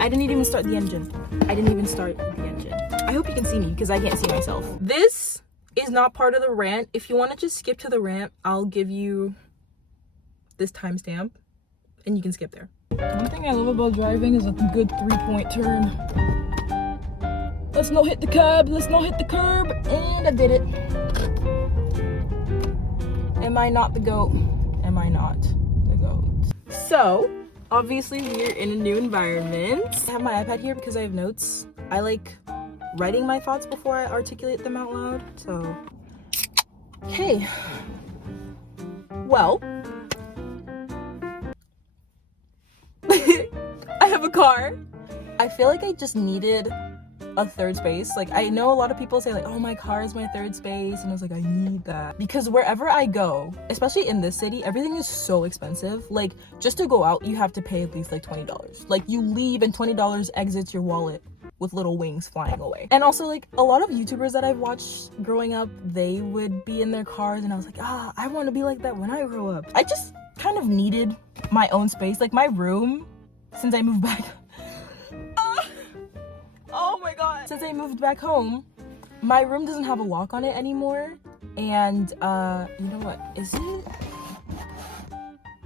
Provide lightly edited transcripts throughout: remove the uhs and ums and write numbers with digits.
I didn't even start the engine. I hope you can see me because I can't see myself. This is not part of the rant. If you want to just skip to the rant, I'll give you this timestamp and you can skip there. One thing I love about driving is a good 3-point turn. Let's not hit the curb, and I did it. Am I not the goat? Am I not the goat? So, obviously we're in a new environment. I have my iPad here because I have notes. I like writing my thoughts before I articulate them out loud, so. Okay. Well. I have a car. I feel like I just needed a third space. Like, I know a lot of people say like, oh, my car is my third space, and I was like, I need that because wherever I go, especially in this city, everything is so expensive. Like, just to go out you have to pay at least like $20. Like, you leave and $20 exits your wallet with little wings flying away. And also, like, a lot of YouTubers that I've watched growing up, they would be in their cars and I was like, I want to be like that when I grow up. I just kind of needed my own space. Like, my room, since I moved back oh my god, since I moved back home, my room doesn't have a lock on it anymore. And you know what, is it?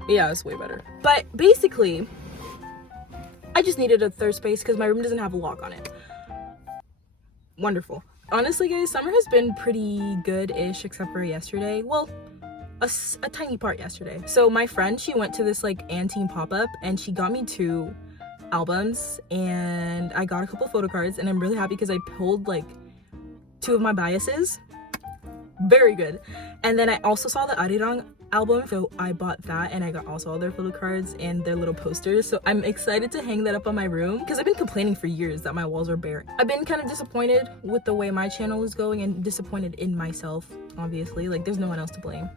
Yeah, it's way better. But basically, I just needed a third space because my room doesn't have a lock on it. Wonderful. Honestly, guys, summer has been pretty good-ish except for yesterday. Well, a tiny part yesterday. So my friend, she went to this like Antine pop-up and she got me 2 albums and I got a couple photo cards, and I'm really happy because I pulled like 2 of my biases. Very good. And then I also saw the Arirang album, so I bought that, and I got also all their photo cards and their little posters. So I'm excited to hang that up on my room because I've been complaining for years that my walls are bare. I've been kind of disappointed with the way my channel is going and disappointed in myself, obviously. Like, there's no one else to blame.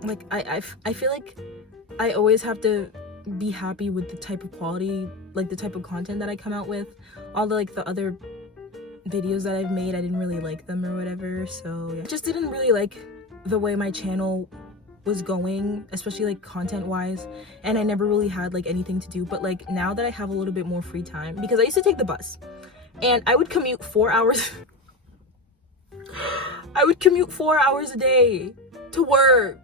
Like I feel like I always have to be happy with the type of quality, like the type of content that I come out with. All the like the other videos that I've made, I didn't really like them or whatever, so yeah. I just didn't really like the way my channel was going, especially like content wise, and I never really had like anything to do. But like now that I have a little bit more free time, because I used to take the bus and I would commute 4 hours I would commute 4 hours a day to work,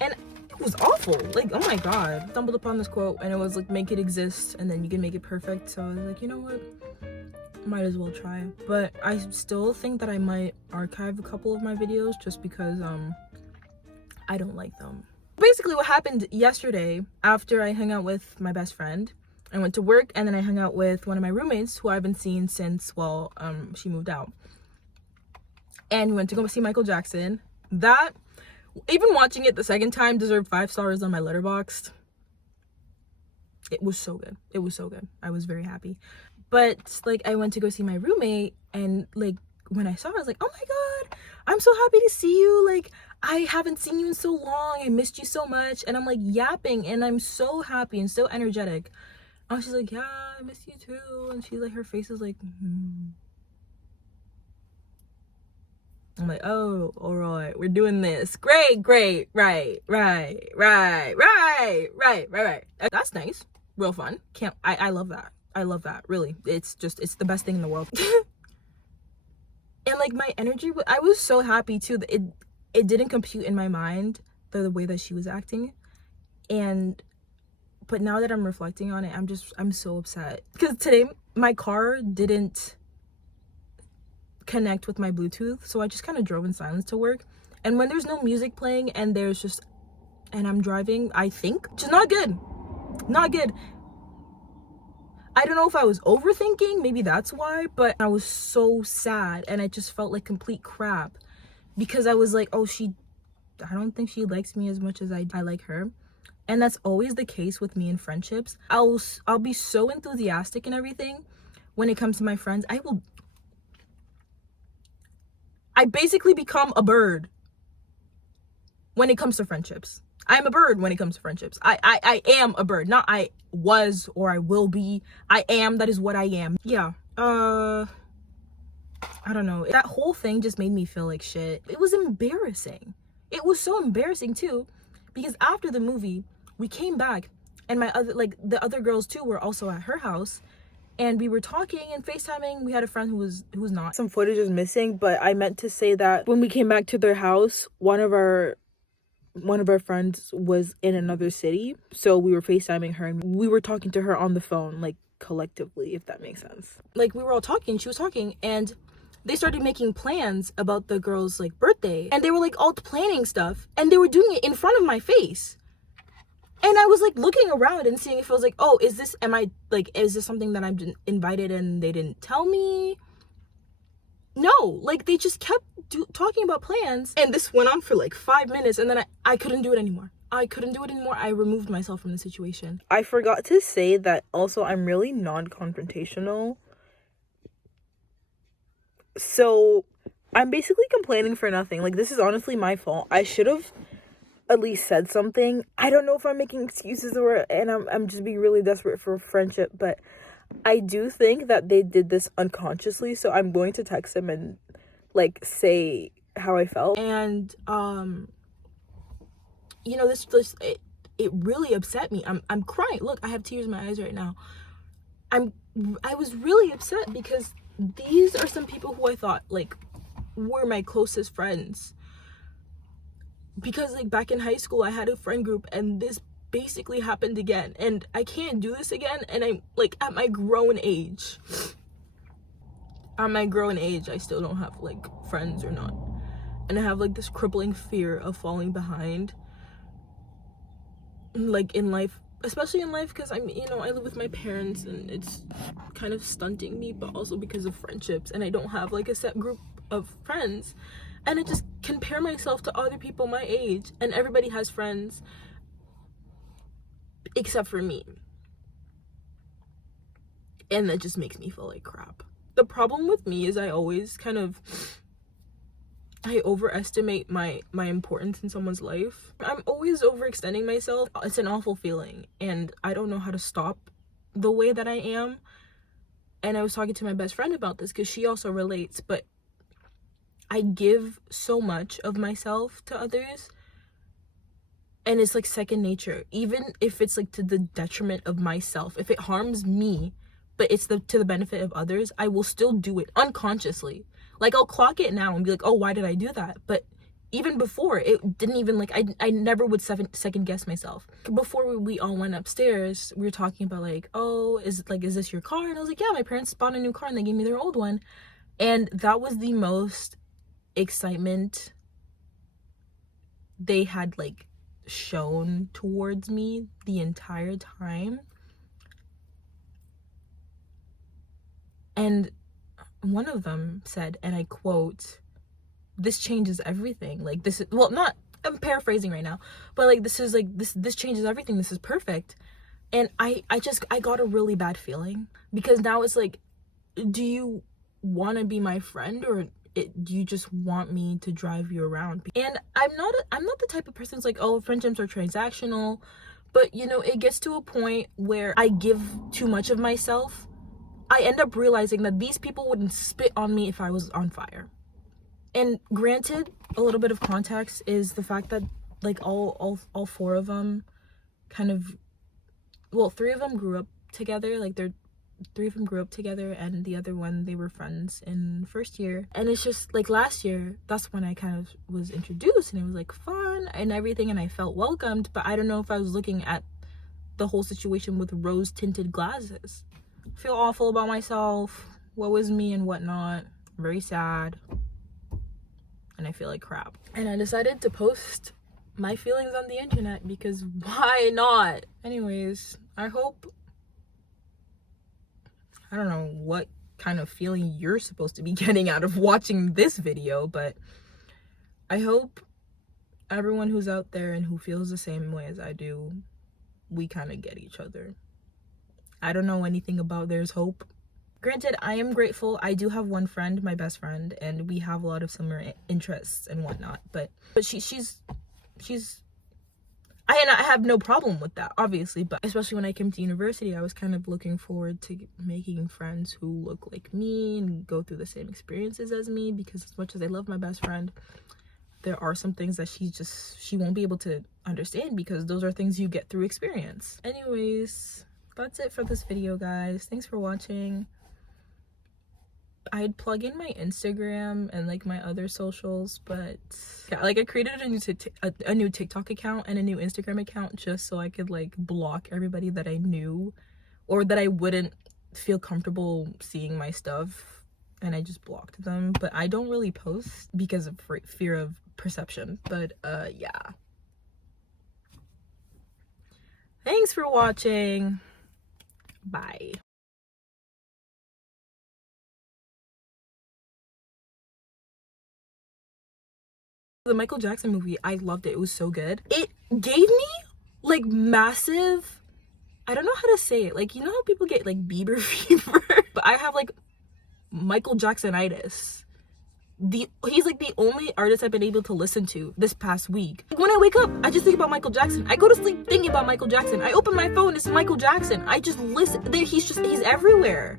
and it was awful. Like, oh my god. Stumbled upon this quote and it was like, make it exist and then you can make it perfect. So I was like, you know what, might as well try. But I still think that I might archive a couple of my videos just because I don't like them. Basically what happened yesterday, after I hung out with my best friend, I went to work and then I hung out with one of my roommates who I haven't seen since, well, she moved out. And we went to go see Michael Jackson. That, even watching it the second time, deserved 5 stars on my Letterboxd. It was so good. It was so good. I was very happy. But like, I went to go see my roommate, and like when I saw her, I was like, oh my god, I'm so happy to see you. Like, I haven't seen you in so long. I missed you so much. And I'm like yapping and I'm so happy and so energetic. And she's like, yeah, I miss you too. And she's like, her face is like, I'm like, oh, all right, we're doing this. Great, right. That's nice. Real fun. I love that. I love that, really. It's the best thing in the world. And like my energy, I was so happy too that it didn't compute in my mind the way that she was acting. But now that I'm reflecting on it, I'm so upset because today my car didn't connect with my Bluetooth, so I just kind of drove in silence to work. And when there's no music playing and I'm driving, I think just not good. I don't know if I was overthinking, maybe that's why, but I was so sad and I just felt like complete crap because I was like, oh, I don't think she likes me as much as I like her. And that's always the case with me in friendships. I'll be so enthusiastic and everything when it comes to my friends. I basically become a bird when it comes to friendships. I'm a bird when it comes to friendships. I am a bird. Not I was or I will be. I am. That is what I am. Yeah. I don't know, that whole thing just made me feel like shit. It was embarrassing. It was so embarrassing too, because after the movie we came back and the other girls too were also at her house, and we were talking and FaceTiming. We had a friend who was not. Some footage is missing, but I meant to say that when we came back to their house, one of our friends was in another city, so we were FaceTiming her and we were talking to her on the phone, like collectively, if that makes sense. Like, we were all talking, she was talking, and they started making plans about the girl's like birthday, and they were like all planning stuff, and they were doing it in front of my face. And I was like looking around and seeing if it was like, oh, is this something that I'm invited and they didn't tell me? No, like they just kept talking about plans, and this went on for like 5 minutes, and then I couldn't do it anymore. I removed myself from the situation. I forgot to say that also I'm really non-confrontational. So I'm basically complaining for nothing. Like, this is honestly my fault. I should have at least said something. I don't know if I'm making excuses and I'm just being really desperate for friendship, but I do think that they did this unconsciously, so I'm going to text them and like say how I felt. And you know, it really upset me. I'm crying. Look, I have tears in my eyes right now. I was really upset because these are some people who I thought like were my closest friends. Because like back in high school I had a friend group, and this basically happened again, and I can't do this again. And I'm like, at my grown age I still don't have like friends or not, and I have like this crippling fear of falling behind, like in life, especially in life, because I live with my parents and it's kind of stunting me, but also because of friendships, and I don't have like a set group of friends, and I just compare myself to other people my age, and everybody has friends except for me, and that just makes me feel like crap. The problem with me is I overestimate my importance in someone's life. I'm always overextending myself. It's an awful feeling, and I don't know how to stop the way that I am. And I was talking to my best friend about this because she also relates, but I give so much of myself to others, and it's like second nature, even if it's like to the detriment of myself. If it harms me but it's to the benefit of others, I will still do it unconsciously. Like, I'll clock it now and be like, oh, why did I do that? But even before, it didn't even, like, I never would second guess myself. Before we all went upstairs, we were talking about like, oh, is this your car? And I was like, yeah, my parents bought a new car and they gave me their old one. And that was the most excitement they had like shown towards me the entire time. And one of them said, and I quote, "This changes everything." Like, this is, well, not, I'm paraphrasing right now, but like, this is like, this changes everything. This is perfect. And I got a really bad feeling, because now it's like, do you want to be my friend, or do you just want me to drive you around? And I'm not the type of person who's like, oh, friendships are transactional, but it gets to a point where I give too much of myself. I end up realizing that these people wouldn't spit on me if I was on fire. And granted, a little bit of context is the fact that like all four of them kind of, well, three of them grew up together. Like, three of them grew up together, and the other one, they were friends in first year. And it's just like, last year, that's when I kind of was introduced, and it was like fun and everything, and I felt welcomed. But I don't know if I was looking at the whole situation with rose tinted glasses. I feel awful about myself, woe is me and whatnot, very sad, and I feel like crap. And I decided to post my feelings on the internet, because why not? Anyways, I hope, I don't know what kind of feeling you're supposed to be getting out of watching this video, but I hope everyone who's out there and who feels the same way as I do, we kind of get each other. I don't know anything about There's Hope. Granted, I am grateful. I do have one friend, my best friend, and we have a lot of similar interests and whatnot, but she's I have no problem with that, obviously, but especially when I came to university, I was kind of looking forward to making friends who look like me and go through the same experiences as me, because as much as I love my best friend, there are some things that she won't be able to understand, because those are things you get through experience. Anyways, that's it for this video, guys. Thanks for watching. I'd plug in my Instagram and like my other socials, but yeah, like I created a new TikTok account and a new Instagram account just so I could like block everybody that I knew or that I wouldn't feel comfortable seeing my stuff, and I just blocked them. But I don't really post because of fear of perception. But yeah, thanks for watching. Bye. The Michael Jackson movie, I loved it. It was so good. It gave me like massive, I don't know how to say it, like, you know how people get like Bieber fever, but I have like Michael Jacksonitis. He's like the only artist I've been able to listen to this past week. When I wake up, I just think about Michael Jackson. I go to sleep thinking about Michael Jackson. I open my phone, it's Michael Jackson. I just listen. He's everywhere.